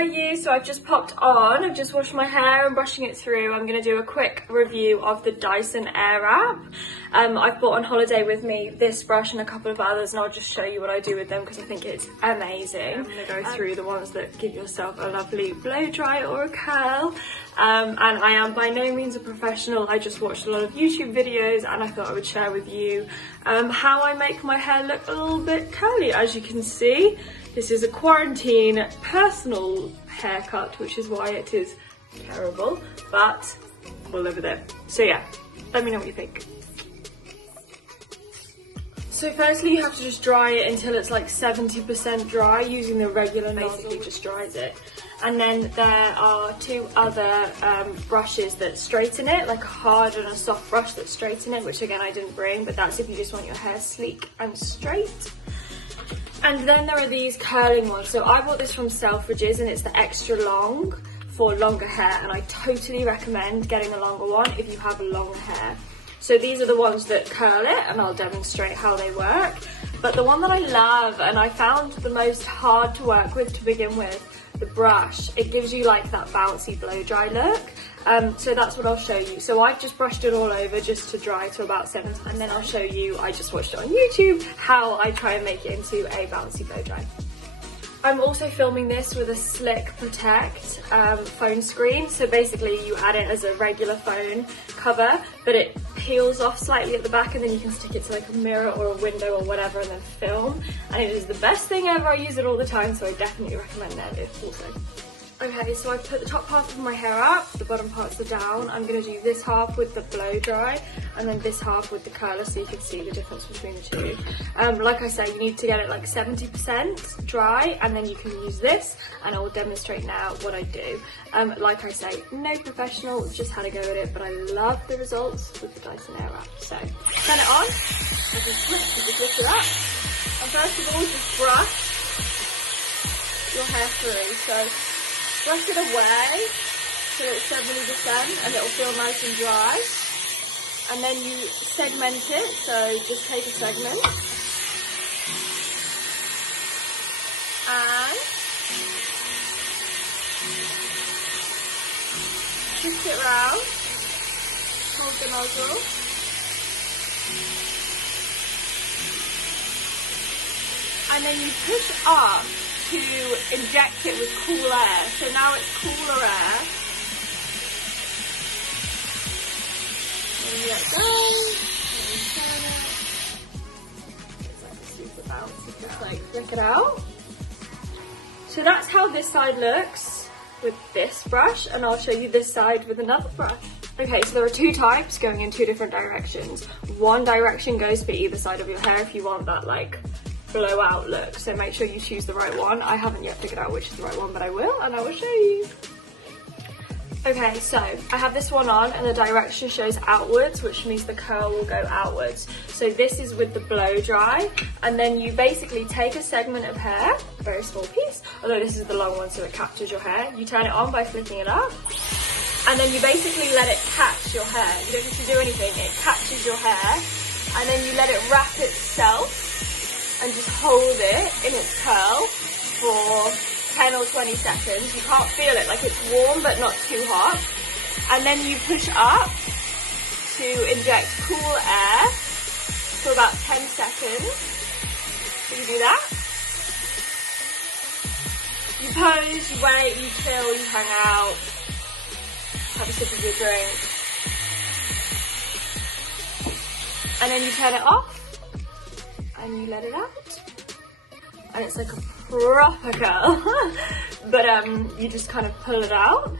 Hi you, so I've just popped on, I've just washed my hair and brushing it through. I'm going to do a quick review of the Dyson Airwrap. I've bought on holiday with me this brush and a couple of others, and I'll just show you what I do with them because I think it's amazing. I'm going to go through the ones that give yourself a lovely blow dry or a curl. And I am by no means a professional. I just watched a lot of YouTube videos and I thought I would share with you how I make my hair look a little bit curly. As you can see, this is a quarantine personal haircut, which is why it is terrible, but we'll live with it. So yeah, let me know what you think. So firstly, you have to just dry it until it's like 70% dry using the regular nozzle. Basically just dries it. And then there are two other brushes that straighten it, like a hard and a soft brush that straighten it, which again I didn't bring, but that's if you just want your hair sleek and straight. And then there are these curling ones. So I bought this from Selfridges and it's the extra long for longer hair, and I totally recommend getting a longer one if you have long hair. So these are the ones that curl it, and I'll demonstrate how they work. But the one that I love and I found the most hard to work with to begin with, the brush, it gives you like that bouncy blow dry look. So that's what I'll show you. So I've just brushed it all over just to dry to about 7, and then I'll show you, I just watched it on YouTube, how I try and make it into a bouncy blow dry. I'm also filming this with a Slick Protect phone screen. So basically you add it as a regular phone cover, but it peels off slightly at the back, and then you can stick it to like a mirror or a window or whatever and then film. And it is the best thing ever. I use it all the time, so I definitely recommend that also. Okay, so I've put the top half of my hair up, the bottom parts are down. I'm going to do this half with the blow dry and then this half with the curler, so you can see the difference between the two. Like I say, you need to get it like 70% dry, and then you can use this, and I will demonstrate now what I do. Like I say, no professional, just had a go at it, but I love the results with the Dyson Airwrap. So turn it on, and just lift it up, and first of all just brush your hair through. So brush it away till it's 70% and it'll feel nice and dry. And then you segment it, so just take a segment and twist it round towards the nozzle. And then you push up to inject it with cool air. So now it's cooler air. And you let go. And you turn it. It's like a super bouncy. Just like flick it out. So that's how this side looks with this brush, and I'll show you this side with another brush. Okay, so there are two types going in two different directions. One direction goes for either side of your hair if you want that like blowout look, so make sure you choose the right one. I haven't yet figured out which is the right one, but I will, and I will show you. Okay, so I have this one on and the direction shows outwards, which means the curl will go outwards. So this is with the blow dry, and then you basically take a segment of hair, a very small piece, although this is the long one so it captures your hair. You turn it on by flicking it up, and then you basically let it catch your hair. You don't need to do anything, it catches your hair, and then you let it wrap itself and just hold it in its curl for 10 or 20 seconds. You can't feel it, like it's warm but not too hot. And then you push up to inject cool air for about 10 seconds. Can you do that? You pose, you wait, you chill, you hang out, have a sip of your drink. And then you turn it off and you let it out, and it's like a proper curl. But you just kind of pull it out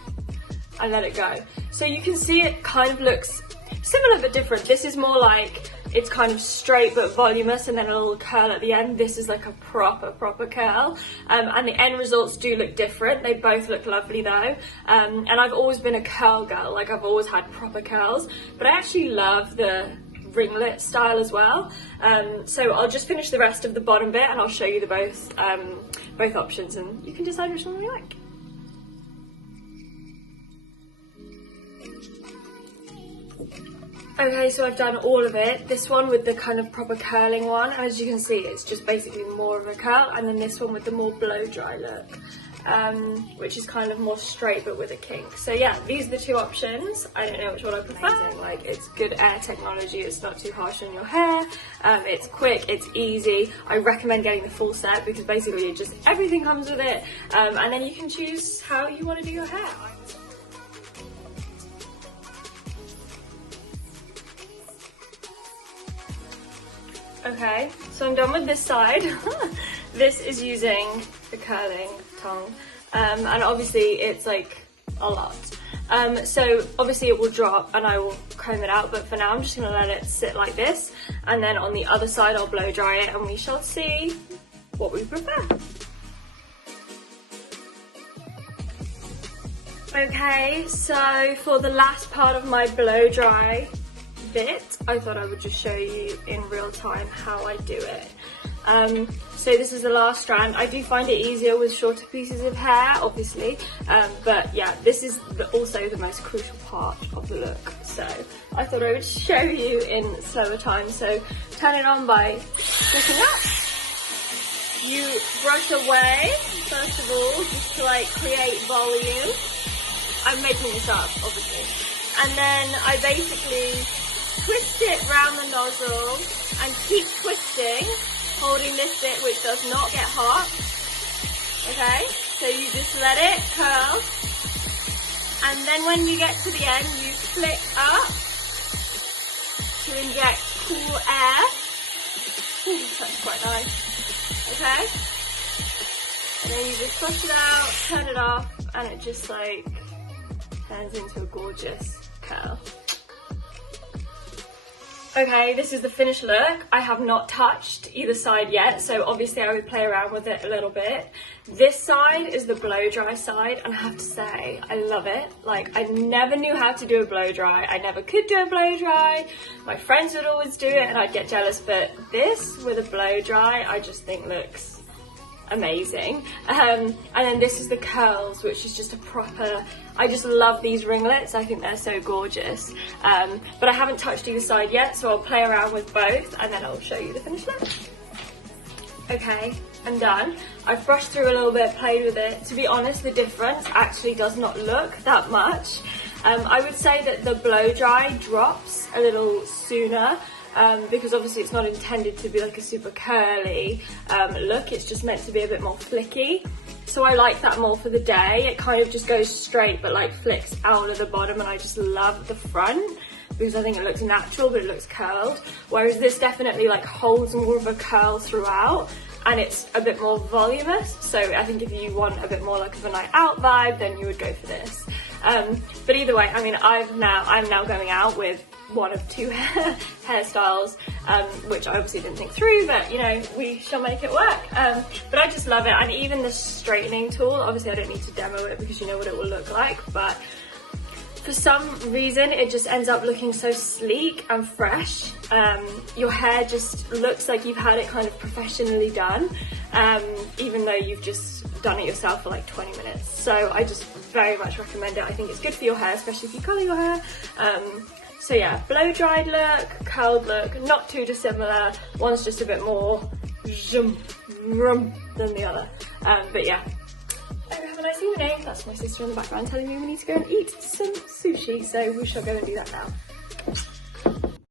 and let it go. So you can see it kind of looks similar but different. This is more like it's kind of straight but voluminous and then a little curl at the end. This is like a proper curl, and the end results do look different. They both look lovely though, and I've always been a curl girl, like I've always had proper curls, but I actually love the ringlet style as well. So I'll just finish the rest of the bottom bit and I'll show you the both options, and you can decide which one you like. Okay, so I've done all of it. This one with the kind of proper curling one, and as you can see, it's just basically more of a curl, and then this one with the more blow dry look. which is kind of more straight but with a kink. So yeah, these are the two options. I don't know which one I prefer. Amazing. Like, it's good air technology, it's not too harsh on your hair, it's quick, it's easy. I recommend getting the full set because basically it just everything comes with it, and then you can choose how you want to do your hair. Okay, so I'm done with this side. This is using the curling tongue, and obviously it's like a lot. So obviously it will drop and I will comb it out, but for now I'm just gonna let it sit like this, and then on the other side I'll blow dry it and we shall see what we prefer. Okay, so for the last part of my blow dry bit, I thought I would just show you in real time how I do it. So this is the last strand. I do find it easier with shorter pieces of hair, obviously, but yeah, this is also the most crucial part of the look. So I thought I would show you in slower time. So turn it on by clicking up. You brush away, first of all, just to like create volume. I'm making this up, obviously. And then I basically twist it round the nozzle and keep twisting, holding this bit which does not get hot. Okay, so you just let it curl, and then when you get to the end you flick up to inject cool air. Ooh, that's quite nice. Okay, and then you just flush it out, turn it off, and it just like turns into a gorgeous curl. Okay, this is the finished look. I have not touched either side yet, so obviously I would play around with it a little bit. This side is the blow dry side, and I have to say, I love it. Like, I never knew how to do a blow dry. I never could do a blow dry. My friends would always do it and I'd get jealous, but this with a blow dry, I just think looks amazing. And then this is the curls, which is just a proper, I just love these ringlets. I think they're so gorgeous. But I haven't touched either side yet, so I'll play around with both and then I'll show you the finished look. Okay, I'm done. I've brushed through a little bit, played with it. To be honest, the difference actually does not look that much. I would say that the blow dry drops a little sooner, because obviously it's not intended to be like a super curly look, it's just meant to be a bit more flicky. So I like that more for the day. It kind of just goes straight but like flicks out of the bottom, and I just love the front because I think it looks natural but it looks curled. Whereas this definitely like holds more of a curl throughout and it's a bit more voluminous. So I think if you want a bit more like of a night out vibe, then you would go for this. But either way, I mean, I'm now going out with one of two hairstyles, which I obviously didn't think through, but you know, we shall make it work. But I just love it, and even the straightening tool, obviously I don't need to demo it because you know what it will look like, but for some reason it just ends up looking so sleek and fresh. Your hair just looks like you've had it kind of professionally done, even though you've just done it yourself for like 20 minutes. So I just very much recommend it. I think it's good for your hair, especially if you colour your hair. So yeah, blow dried look, curled look, not too dissimilar. One's just a bit more zoom than the other. But yeah, have a nice evening. That's my sister in the background telling me we need to go and eat some sushi, so we shall go and do that now.